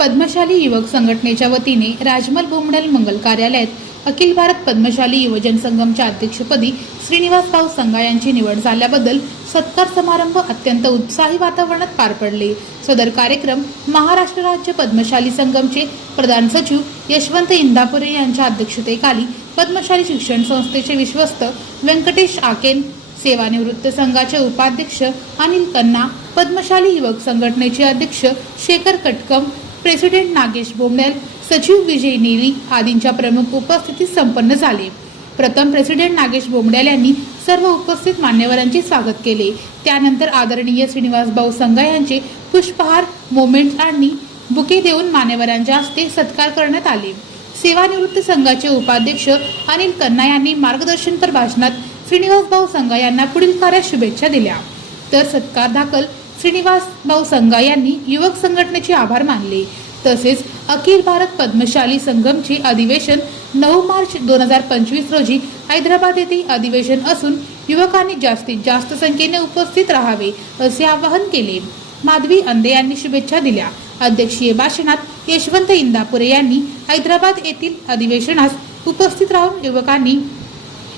पद्मशाली युवक संघटनेच्या वतीने राजमल बोमडल मंगल कार्यालयात अखिल भारत पद्मशाली युवजन संगमच्या अध्यक्षपदी श्रीनिवास भाऊ संघा यांची निवड झाल्याबद्दल सत्कार समारंभ अत्यंत उत्साही वातावरणात पार पडले. सदर कार्यक्रम महाराष्ट्र राज्य पद्मशाली संगमचे प्रधान सचिव यशवंत इंदापुरे यांच्या अध्यक्षतेखाली पद्मशाली शिक्षण संस्थेचे विश्वस्त व्यंकटेश आकेन सेवानिवृत्त संघाचे उपाध्यक्ष अनिल कन्ना पद्मशाली युवक संघटनेचे अध्यक्ष शेखर कटकम प्रेसिडेंट नागेश बोमडेल सचिव विजय नेली आदींच्या प्रमुख उपस्थितीत संपन्न झाले. प्रथम प्रेसिडेंट नागेश बोमडेल यांनी सर्व उपस्थित मान्यवरांचे स्वागत केले. त्यानंतर आदरणीय श्रीनिवास भाऊ संघा यांचे पुष्पहार मोमेंट्स आणि बुके देऊन मान्यवरांच्या हस्ते सत्कार करण्यात आले. सेवानिवृत्त संघाचे उपाध्यक्ष अनिल कन्ना यांनी मार्गदर्शनपर भाषणात श्रीनिवास भाऊ संघा यांना पुढील कार्यात शुभेच्छा दिल्या. तर सत्कार दाखल श्रीनिवास भाऊ संघा यांनी युवक संघटनेचे आभार मानले. तसेच अखिल भारत पद्मशाली संगमचे अधिवेशन नऊ मार्च दोन हजार पंचवीस रोजी हैदराबाद येथे अधिवेशन असून युवकांनी जास्तीत जास्त संख्येने उपस्थित राहावे असे आवाहन केले. माधवी अंदे यांनी शुभेच्छा दिल्या. अध्यक्षीय भाषणात यशवंत इंदापुरे यांनी हैदराबाद येथील अधिवेशनास उपस्थित राहून युवकांनी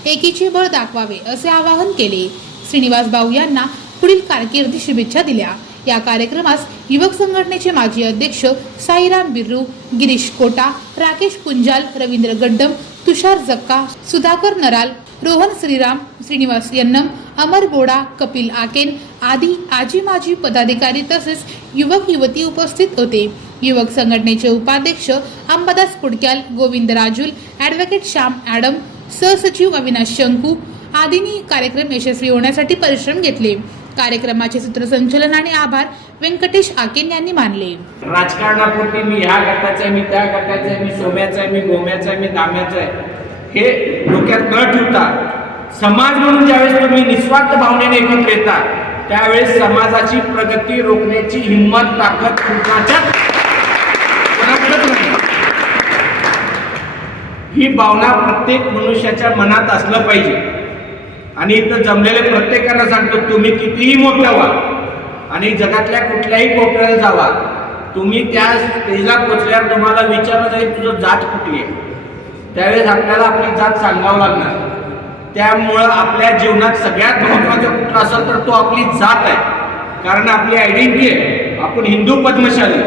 एकीचे बळ दाखवावे असे आवाहन केले. श्रीनिवास भाऊ यांना पुढील कारकिर्दी शुभेच्छा दिल्या. या कार्यक्रमास युवक संघटनेचे माजी अध्यक्ष साईराम बिर्रू गिरीश कोटा राकेश पुंजाल रवींद्र गड्डम तुषार जक्का सुधाकर नराल रोहन श्रीराम श्रीनिवास यन्नम अमर बोडा कपिल आकेन आदी आजी माजी पदाधिकारी तसेच युवक युवती उपस्थित होते. युवक संघटनेचे उपाध्यक्ष अंबादास पुडक्याल गोविंद राजूल ॲडव्होकेट श्याम ॲडम सहसचिव अविनाश शंकू आदींनी कार्यक्रम यशस्वी होण्यासाठी परिश्रम घेतले. कार्यक्रमाचे सूत्रसंचलन आणि आभार व्यंकटेश आकेन यांनी मानले. राजकारणापुरती मी ह्या गटाचा मी त्या गटाचा मी सोम्याचा मी गोम्याचा मी दाम्याचा आहे. हे डोक्यात न ठेवता समाज म्हणून ज्यावेळेस तुम्ही निस्वार्थ भावनेने एकत्र येता त्यावेळेस समाजाची प्रगती रोखण्याची हिंमत ताकद ही भावना प्रत्येक मनुष्याच्या मनात असलं पाहिजे. आणि इथं जमलेले प्रत्येकाला सांगतो तुम्ही कितीही मोठ्या व्हा आणि जगातल्या कुठल्याही कोपऱ्याला जावा. तुम्ही त्या स्टेजला पोचल्यावर तुम्हाला विचारलं जाईल तुझं जात कुठली आहे? त्यावेळेस आपल्याला आपली जात सांगावं लागणार. त्यामुळं आपल्या जीवनात सगळ्यात महत्त्वाचं कुठलं असेल तर तो आपली जात आहे. कारण आपली आयडेंटिटी आहे. आपण हिंदू पद्मशाली.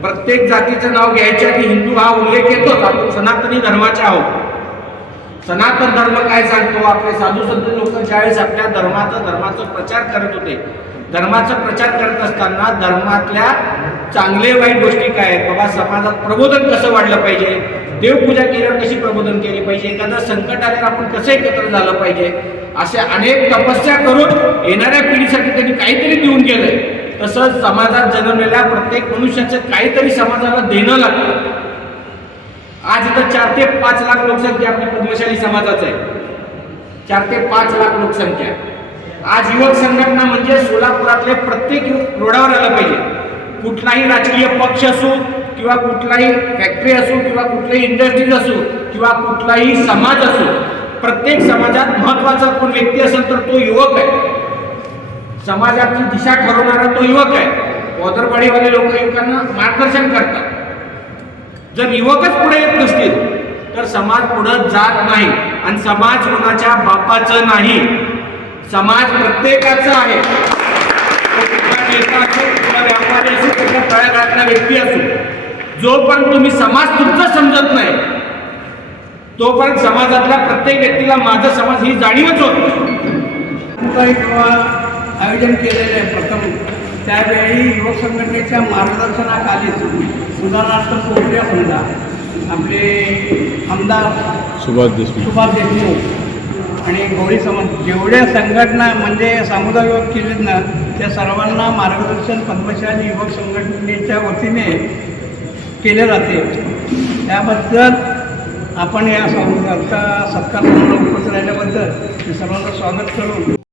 प्रत्येक जातीचं नाव घ्यायच्या की हिंदू हा उल्लेख येतोच. आपण सनातनी धर्माचे आहोत. सनातन धर्म काय सांगतो? आपले साधू संत लोक ज्यावेळेस आपल्या धर्माचा धर्माचा प्रचार करत होते. धर्माचा प्रचार करत असताना धर्मातल्या चांगले वाईट गोष्टी काय आहेत? बाबा समाजात प्रबोधन कसं वाढलं पाहिजे? देवपूजा केल्यावर कशी प्रबोधन केली पाहिजे? एखादं संकट आल्यावर आपण कसं एकत्र झालं पाहिजे? असे अनेक तपस्या करून येणाऱ्या पिढीसाठी त्यांनी काहीतरी देऊन गेलंय. तसंच समाजात जन्मलेल्या प्रत्येक मनुष्याचं काहीतरी समाजाला देणं लागतं. आज इथं चार ते पाच लाख लोकसंख्या आपली पद्मशाली समाजाचं आहे. चार ते पाच लाख लोकसंख्या. आज युवक संघटना म्हणजे सोलापुरातले प्रत्येक युवक रोडावर आलं पाहिजे. कुठलाही राजकीय पक्ष असो किंवा कुठलाही फॅक्टरी असो किंवा कुठलाही इंडस्ट्रीज असो किंवा कुठलाही समाज असो प्रत्येक समाजात महत्त्वाचा कोण व्यक्ती असेल तर तो युवक आहे. समाजाची दिशा ठरवणारा तो युवक आहे. वॉदरवाडीवाले लोक युवकांना मार्गदर्शन करतात. जर युवकच पुढे येत नसतील तर समाज पुढे जात नाही आणि समाज कोणाच्या बापाचं नाही. समाज प्रत्येकाचा आहे तो कुठला नेता असो कुठला व्यापारी असो कुठल्या तळागाळातला व्यक्ती असो जोपर्यंत तुम्ही समाज तुमचं समजत नाही तोपर्यंत समाजातल्या प्रत्येक व्यक्तीला माझा समाज ही जाणीवच होत आयोजन केलेले आहे प्रथम. त्यावेळी युवक संघटनेच्या मार्गदर्शनाखालीच सुधाराष्ट्र कोपऱ्या समजा आपले आमदार सुभाष देशमुख. सुभाष देशमुख आणि गौरी सामंत जेवढ्या संघटना म्हणजे सामुदायिक युवक केलेत ना त्या सर्वांना मार्गदर्शन पद्मशाली युवक संघटनेच्या वतीने केले जाते. त्याबद्दल आपण या समुदायाचा सत्कार उपस्थित राहिल्याबद्दल मी सर्वांचं स्वागत करून